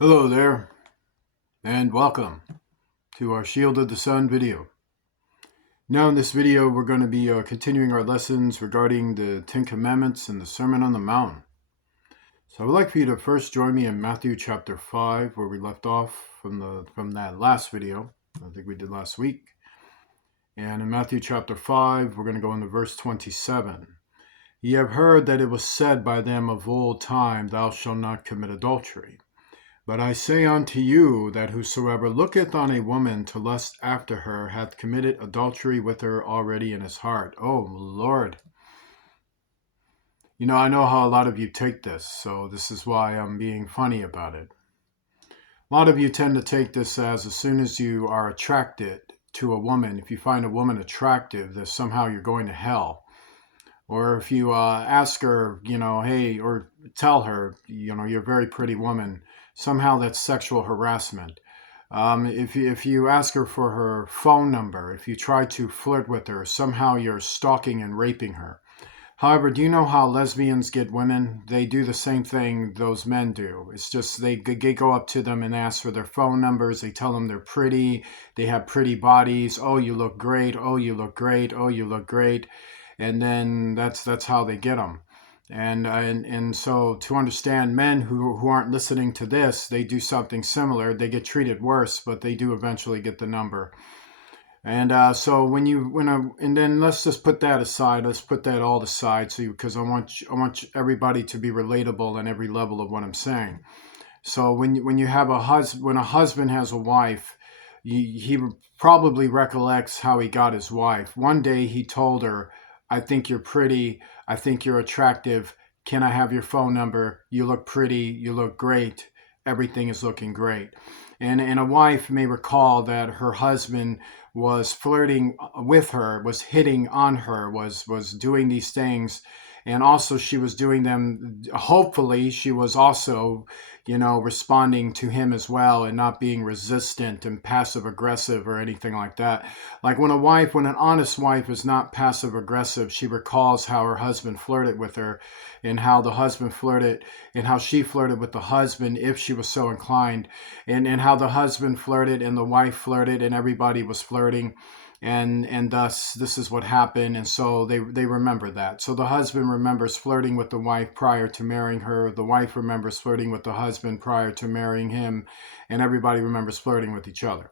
Hello there, and welcome to our Shield of the Sun video. Now in this video, we're going to be continuing our lessons regarding the Ten Commandments and the Sermon on the Mount. So I would like for you to first join me in Matthew chapter 5, where we left off from that last video, I think we did last week. And in Matthew chapter 5, we're going to go into verse 27. Ye have heard that it was said by them of old time, Thou shalt not commit adultery. But I say unto you that whosoever looketh on a woman to lust after her hath committed adultery with her already in his heart. Oh, Lord. I know how a lot of you take this, so this is why I'm being funny about it. A lot of you tend to take this as soon as you are attracted to a woman, if you find a woman attractive, that somehow you're going to hell. Or if you ask her, hey, or tell her, you're a very pretty woman, somehow that's sexual harassment. If you ask her for her phone number, if you try to flirt with her, somehow you're stalking and raping her. However, do you know how lesbians get women? They do the same thing those men do. It's just they go up to them and ask for their phone numbers. They tell them they're pretty. They have pretty bodies. Oh, you look great. Oh, you look great. Oh, you look great. And then that's how they get them. And so to understand men who aren't listening to this, they do something similar. They get treated worse, but they do eventually get the number. And so and then let's just put that aside. Let's put that all aside, so because I want everybody to be relatable on every level of what I'm saying. So when you have when a husband has a wife, he probably recollects how he got his wife. One day he told her, I think you're pretty. I think you're attractive. Can I have your phone number? You look pretty. You look great. Everything is looking great. And a wife may recall that her husband was flirting with her, was hitting on her, was doing these things. And also she was doing them, hopefully she was also, responding to him as well and not being resistant and passive aggressive or anything like that. Like when an honest wife is not passive aggressive, she recalls how her husband flirted with her and how the husband flirted and how she flirted with the husband if she was so inclined, and how the husband flirted and the wife flirted and everybody was flirting, and thus this is what happened. And so they remember that. So the husband remembers flirting with the wife prior to marrying her, the wife remembers flirting with the husband prior to marrying him, and everybody remembers flirting with each other.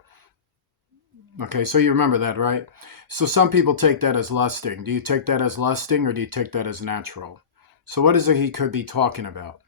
Okay, so you remember that, right? So some people take that as lusting. Do you take that as lusting, or do you take that as natural? So what is it he could be talking about?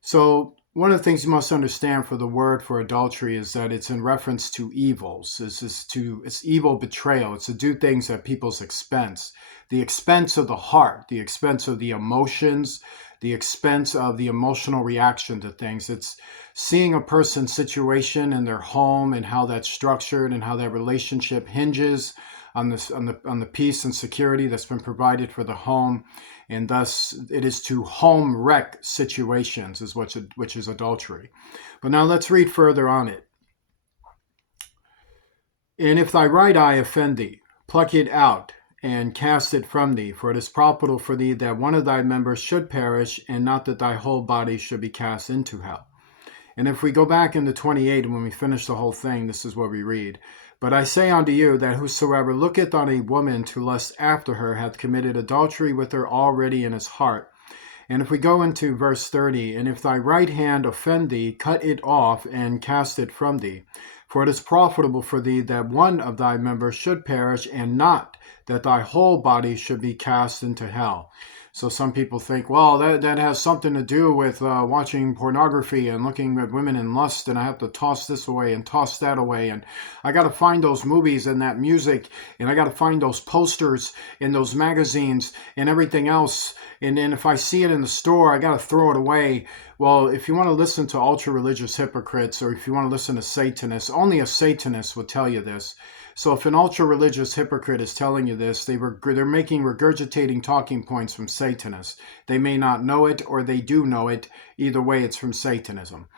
So one of the things you must understand for the word for adultery is that it's in reference to evils. It's evil betrayal. It's to do things at people's expense. The expense of the heart, the expense of the emotions, the expense of the emotional reaction to things. It's seeing a person's situation in their home and how that's structured and how that relationship hinges on the peace and security that's been provided for the home, and thus it is to home wreck situations is which is adultery. But now let's read further on it. And if thy right eye offend thee, pluck it out and cast it from thee, for it is profitable for thee that one of thy members should perish, and not that thy whole body should be cast into hell. And if we go back into 28, and when we finish the whole thing, this is what we read. But I say unto you that whosoever looketh on a woman to lust after her hath committed adultery with her already in his heart. And if we go into verse 30, and if thy right hand offend thee, cut it off and cast it from thee. For it is profitable for thee that one of thy members should perish, and not that thy whole body should be cast into hell. So some people think, well, that has something to do with watching pornography and looking at women in lust, and I have to toss this away and toss that away, and I got to find those movies and that music, and I got to find those posters and those magazines and everything else, and then if I see it in the store, I got to throw it away. Well, if you want to listen to ultra-religious hypocrites, or if you want to listen to Satanists, only a Satanist would tell you this. So if an ultra-religious hypocrite is telling you this, they're making regurgitating talking points from Satanists. They may not know it, or they do know it. Either way, it's from Satanism.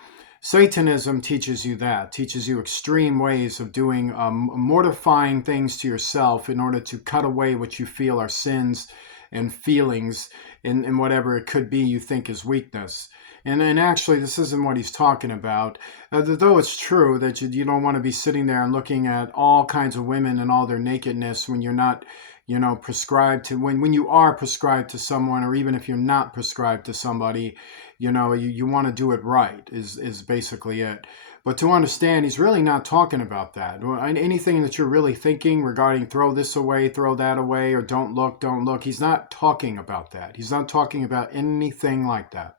Satanism teaches you extreme ways of doing mortifying things to yourself in order to cut away what you feel are sins and feelings and whatever it could be you think is weakness. And actually, this isn't what he's talking about. Though it's true that you don't want to be sitting there and looking at all kinds of women and all their nakedness when you're not, prescribed to, when you are prescribed to someone, or even if you're not prescribed to somebody, you want to do it right, is basically it. But to understand, he's really not talking about that. Anything that you're really thinking regarding throw this away, throw that away, or don't look, he's not talking about that. He's not talking about anything like that.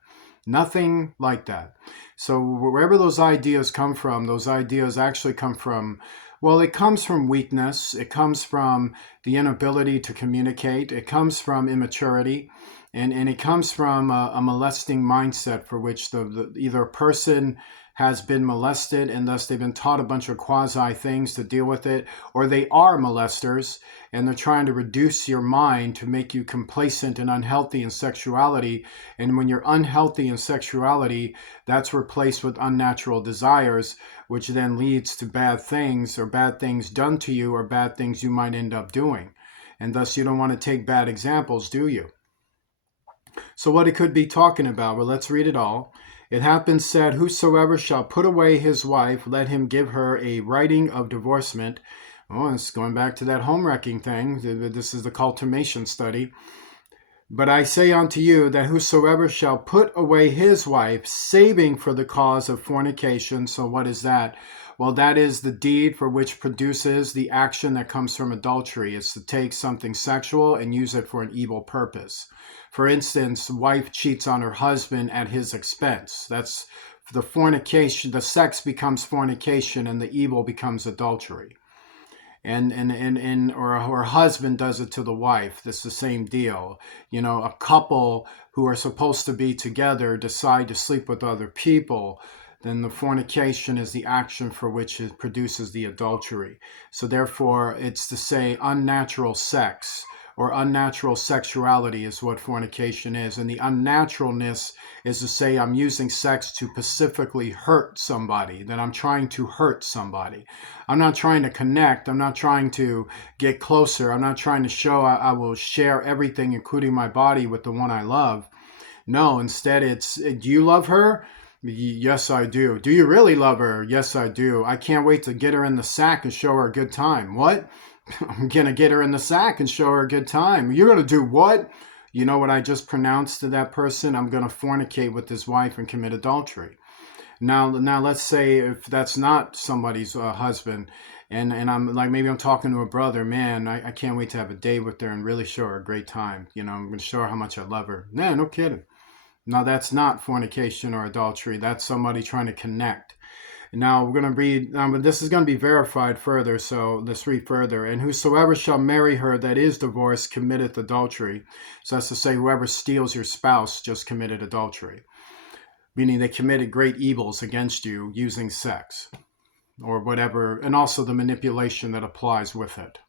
Nothing like that. So wherever those ideas come from, those ideas actually come from, well, it comes from weakness. It comes from the inability to communicate. It comes from immaturity. And it comes from a molesting mindset for which either a person has been molested and thus they've been taught a bunch of quasi things to deal with it, or they are molesters and they're trying to reduce your mind to make you complacent and unhealthy in sexuality. And when you're unhealthy in sexuality, that's replaced with unnatural desires, which then leads to bad things, or bad things done to you, or bad things you might end up doing. And thus you don't want to take bad examples, do you? So what it could be talking about, well, let's read it all. It hath been said, whosoever shall put away his wife, let him give her a writing of divorcement. Oh, it's going back to that home wrecking thing. This is the cultivation study. But I say unto you that whosoever shall put away his wife, saving for the cause of fornication. So what is that? Well, that is the deed for which produces the action that comes from adultery. It's to take something sexual and use it for an evil purpose. For instance, wife cheats on her husband at his expense. That's the fornication. The sex becomes fornication and the evil becomes adultery. Or her husband does it to the wife. That's the same deal. A couple who are supposed to be together decide to sleep with other people, then the fornication is the action for which it produces the adultery. So therefore, it's to say unnatural sex or unnatural sexuality is what fornication is. And the unnaturalness is to say I'm using sex to specifically hurt somebody, that I'm trying to hurt somebody. I'm not trying to connect. I'm not trying to get closer. I'm not trying to show I will share everything, including my body, with the one I love. No, instead it's, do you love her? Yes, I do. Do you really love her? Yes, I do. I can't wait to get her in the sack and show her a good time. What? I'm going to get her in the sack and show her a good time. You're going to do what? You know what I just pronounced to that person? I'm going to fornicate with his wife and commit adultery. Now let's say if that's not somebody's husband, and I'm like, maybe I'm talking to a brother, man, I can't wait to have a date with her and really show her a great time. I'm going to show her how much I love her. Nah, no kidding. Now that's not fornication or adultery. That's somebody trying to connect. Now we're going to read, but this is going to be verified further, so let's read further. And whosoever shall marry her that is divorced committeth adultery. So that's to say, whoever steals your spouse just committed adultery, meaning they committed great evils against you using sex or whatever, and also the manipulation that applies with it.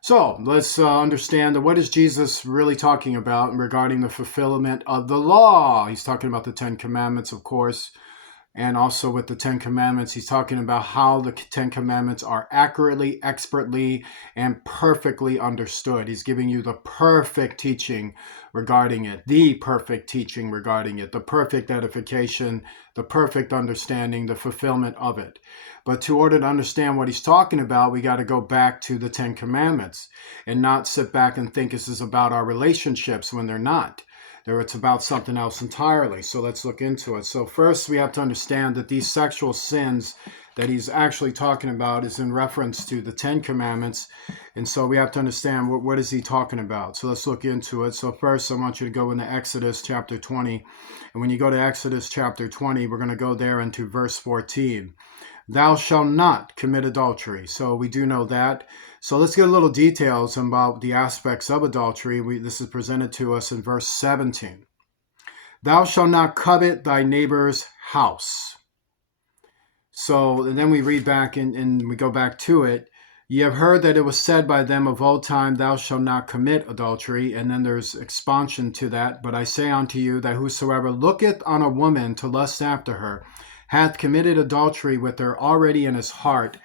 So let's understand what is Jesus really talking about regarding the fulfillment of the law. He's talking about the 10 Commandments, of course. And also with the 10 Commandments, he's talking about how the 10 Commandments are accurately, expertly, and perfectly understood. He's giving you the perfect teaching regarding it, the perfect teaching regarding it, the perfect edification, the perfect understanding, the fulfillment of it. But in order to understand what he's talking about, we got to go back to the 10 Commandments and not sit back and think this is about our relationships when they're not. It's about something else entirely. So let's look into it. So first we have to understand that these sexual sins that he's actually talking about is in reference to the 10 Commandments. And so we have to understand what is he talking about. So let's look into it. So first I want you to go into Exodus chapter 20. And when you go to Exodus chapter 20, we're going to go there into verse 14. Thou shalt not commit adultery. So we do know that. So let's get a little details about the aspects of adultery. This is presented to us in verse 17. Thou shalt not covet thy neighbor's house. So and then we read back and we go back to it. Ye have heard that it was said by them of old time, thou shalt not commit adultery. And then there's expansion to that. But I say unto you that whosoever looketh on a woman to lust after her, hath committed adultery with her already in his heart.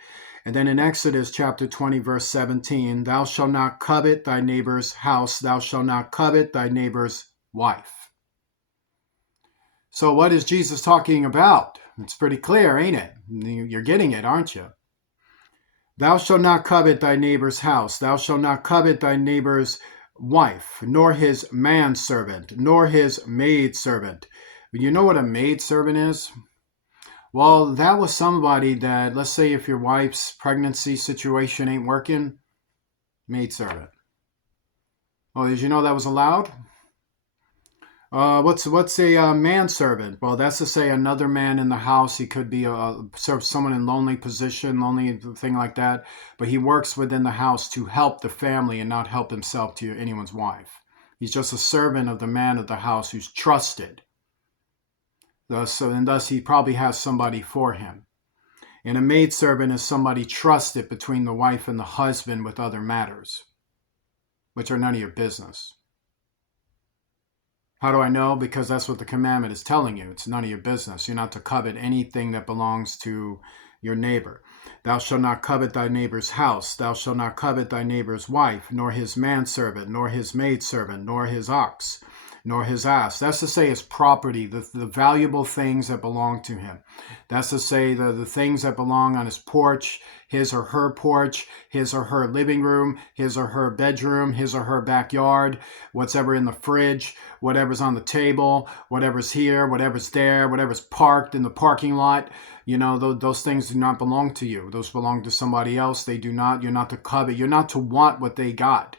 And then in Exodus chapter 20, verse 17, thou shalt not covet thy neighbor's house, thou shalt not covet thy neighbor's wife. So what is Jesus talking about? It's pretty clear, ain't it? You're getting it, aren't you? Thou shalt not covet thy neighbor's house. Thou shalt not covet thy neighbor's wife, nor his manservant, nor his maidservant. You know what a maidservant is? Well, that was somebody that, let's say if your wife's pregnancy situation ain't working, maidservant. Oh, did you know that was allowed? What's a manservant? Well, that's to say another man in the house. He could be someone in lonely position, lonely thing like that. But he works within the house to help the family and not help himself to anyone's wife. He's just a servant of the man of the house who's trusted. Thus he probably has somebody for him. And a maidservant is somebody trusted between the wife and the husband with other matters, which are none of your business. How do I know? Because that's what the commandment is telling you. It's none of your business. You're not to covet anything that belongs to your neighbor. Thou shalt not covet thy neighbor's house. Thou shalt not covet thy neighbor's wife, nor his manservant, nor his maidservant, nor his ox, nor his ass. That's to say his property, the valuable things that belong to him. That's to say the things that belong on his porch, his or her porch, his or her living room, his or her bedroom, his or her backyard, whatever in the fridge, whatever's on the table, whatever's here, whatever's there, whatever's parked in the parking lot. You know, those things do not belong to you. Those belong to somebody else. They do not. You're not to covet. You're not to want what they got,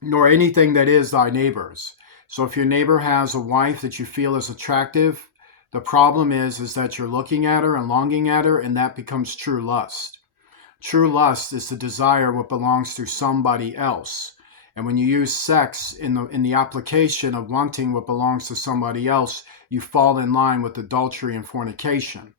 nor anything that is thy neighbor's. So if your neighbor has a wife that you feel is attractive, the problem is that you're looking at her and longing at her, and that becomes true lust. True lust is to desire what belongs to somebody else. And when you use sex in the application of wanting what belongs to somebody else, you fall in line with adultery and fornication.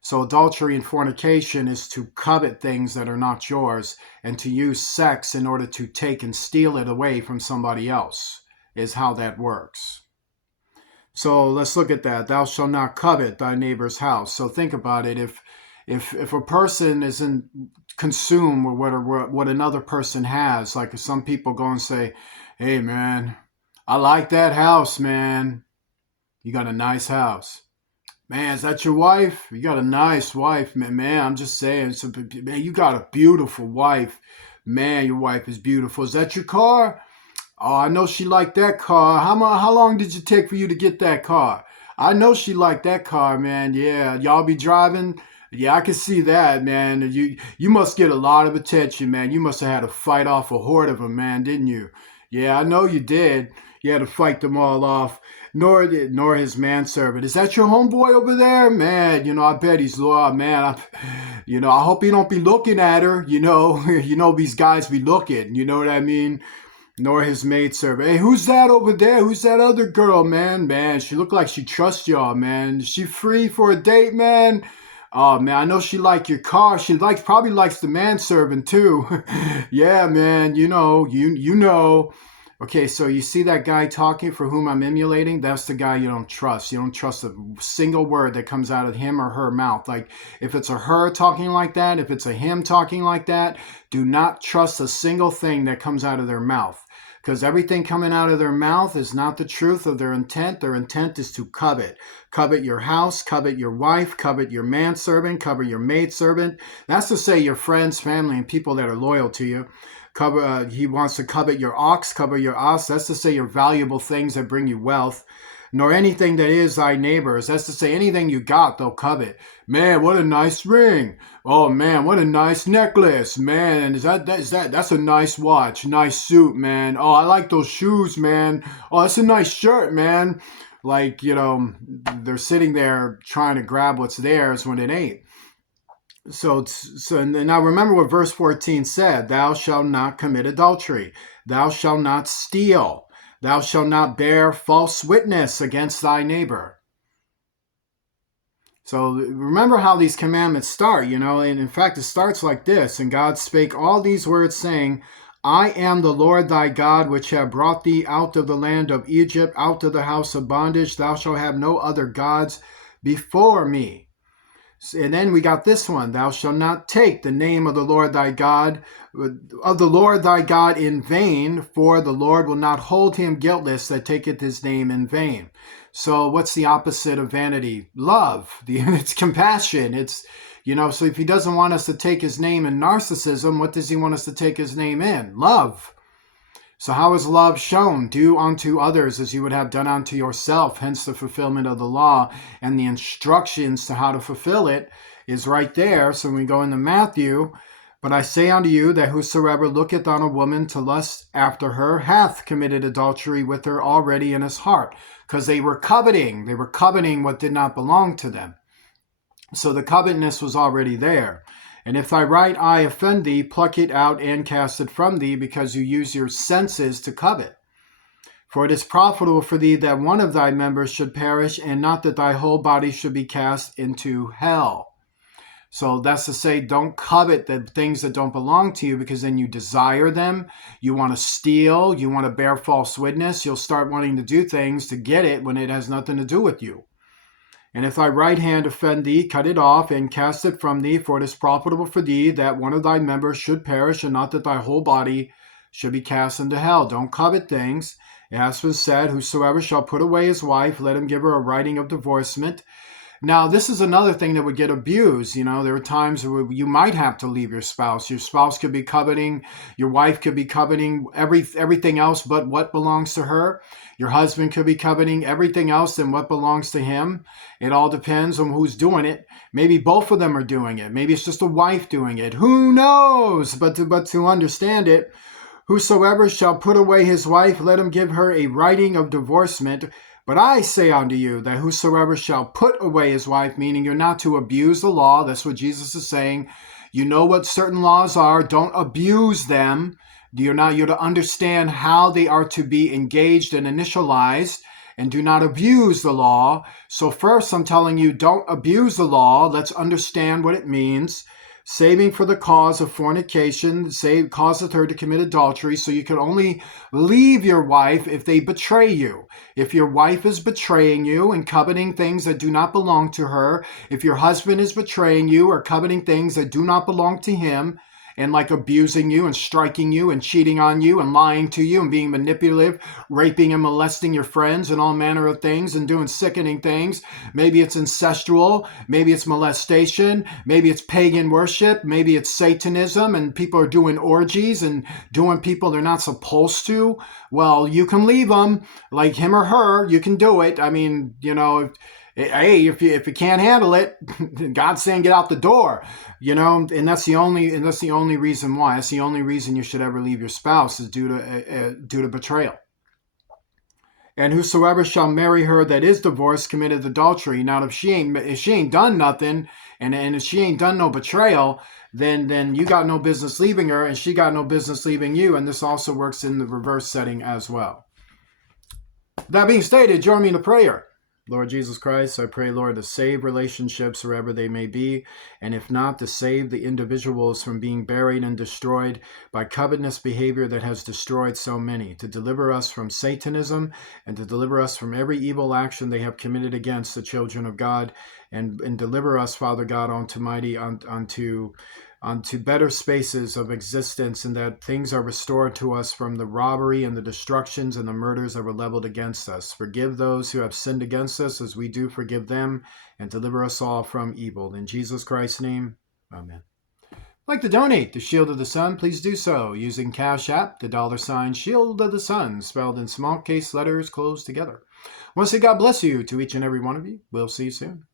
So adultery and fornication is to covet things that are not yours and to use sex in order to take and steal it away from somebody else, is how that works. So let's look at that. Thou shalt not covet thy neighbor's house. So think about it. If a person isn't consumed with what another person has, like if some people go and say, hey man, I like that house, man. You got a nice house. Man, is that your wife? You got a nice wife, man. I'm just saying, man, you got a beautiful wife. Man, your wife is beautiful. Is that your car? Oh, I know she liked that car. How long did it take for you to get that car? I know she liked that car, man. Yeah, y'all be driving. Yeah, I can see that, man. You must get a lot of attention, man. You must have had to fight off a horde of them, man, didn't you? Yeah, I know you did. You had to fight them all off. Nor his manservant. Is that your homeboy over there? Man, I bet he's loyal, man. I hope he don't be looking at her. These guys be looking. You know what I mean? Nor his maidservant. Hey, who's that over there? Who's that other girl, man? Man, she look like she trusts y'all, man. Is she free for a date, man? Oh man, I know she like your car. She probably likes the manservant too. Yeah, man. You know. Okay, so you see that guy talking for whom I'm emulating? That's the guy you don't trust. You don't trust a single word that comes out of him or her mouth. Like, if it's a her talking like that, if it's a him talking like that, do not trust a single thing that comes out of their mouth. Because everything coming out of their mouth is not the truth of their intent. Their intent is to covet. Covet your house, covet your wife, covet your manservant, covet your maidservant. That's to say your friends, family, and people that are loyal to you. He wants to covet your ox, covet your ass. That's to say your valuable things that bring you wealth. Nor anything that is thy neighbor's. That's to say anything you got, they'll covet. Man, what a nice ring. Oh man, what a nice necklace. Man, that's a nice watch. Nice suit, man. Oh, I like those shoes, man. Oh, that's a nice shirt, man. Like, they're sitting there trying to grab what's theirs when it ain't. So now remember what verse 14 said. Thou shalt not commit adultery. Thou shalt not steal. Thou shalt not bear false witness against thy neighbor. So remember how these commandments start, and in fact it starts like this. And God spake all these words, saying, I am the Lord thy God, which have brought thee out of the land of Egypt, out of the house of bondage. Thou shalt have no other gods before me. And then we got this one. Thou shalt not take the name of the Lord thy God, in vain, for the Lord will not hold him guiltless that taketh his name in vain. So what's the opposite of vanity? Love. It's compassion. It's, so if he doesn't want us to take his name in narcissism, what does he want us to take his name in? Love. So how is love shown? Do unto others as you would have done unto yourself, hence the fulfillment of the law, and the instructions to how to fulfill it is right there. So when we go into Matthew, but I say unto you that whosoever looketh on a woman to lust after her hath committed adultery with her already in his heart, because they were coveting what did not belong to them. So the covetousness was already there. And if thy right eye offend thee, pluck it out and cast it from thee, because you use your senses to covet. For it is profitable for thee that one of thy members should perish, and not that thy whole body should be cast into hell. So that's to say, don't covet the things that don't belong to you, because then you desire them. You want to steal. You want to bear false witness. You'll start wanting to do things to get it when it has nothing to do with you. And if thy right hand offend thee, cut it off and cast it from thee, for it is profitable for thee that one of thy members should perish, and not that thy whole body should be cast into hell. Don't covet things. It has been said, whosoever shall put away his wife, let him give her a writing of divorcement. Now, this is another thing that would get abused. There are times where you might have to leave your spouse. Your spouse could be coveting, your wife could be coveting everything else but what belongs to her. Your husband could be coveting everything else than what belongs to him. It all depends on who's doing it. Maybe both of them are doing it. Maybe it's just a wife doing it. Who knows? But to understand it, whosoever shall put away his wife, let him give her a writing of divorcement. But I say unto you that whosoever shall put away his wife, meaning you're not to abuse the law. That's what Jesus is saying. You know what certain laws are. Don't abuse them. You're to understand how they are to be engaged and initialized, and do not abuse the law. So first I'm telling you, don't abuse the law. Let's understand what it means. Saving for the cause of fornication, causeth her to commit adultery. So you can only leave your wife if they betray you. If your wife is betraying you and coveting things that do not belong to her, if your husband is betraying you or coveting things that do not belong to him, and like abusing you and striking you and cheating on you and lying to you and being manipulative, raping and molesting your friends and all manner of things and doing sickening things. Maybe it's incestual, maybe it's molestation, maybe it's pagan worship, maybe it's Satanism and people are doing orgies and doing people they're not supposed to. Well, you can leave them, like him or her, you can do it. I mean, hey, if you can't handle it, God's saying get out the door, and that's the only reason why. That's the only reason you should ever leave your spouse is due to betrayal. And whosoever shall marry her that is divorced committed adultery. Now, if she ain't done nothing, and if she ain't done no betrayal, then you got no business leaving her, and she got no business leaving you. And this also works in the reverse setting as well. That being stated, join me in a prayer. Lord Jesus Christ, I pray, Lord, to save relationships wherever they may be, and if not, to save the individuals from being buried and destroyed by covetous behavior that has destroyed so many, to deliver us from Satanism and to deliver us from every evil action they have committed against the children of God, and deliver us, Father God, onto better spaces of existence, and that things are restored to us from the robbery and the destructions and the murders that were leveled against us. Forgive those who have sinned against us as we do forgive them, and deliver us all from evil. In Jesus Christ's name, amen. If you'd like to donate to Shield of the Sun, please do so using Cash App, the $ Shield of the Sun, spelled in small case letters closed together. I want to say God bless you to each and every one of you. We'll see you soon.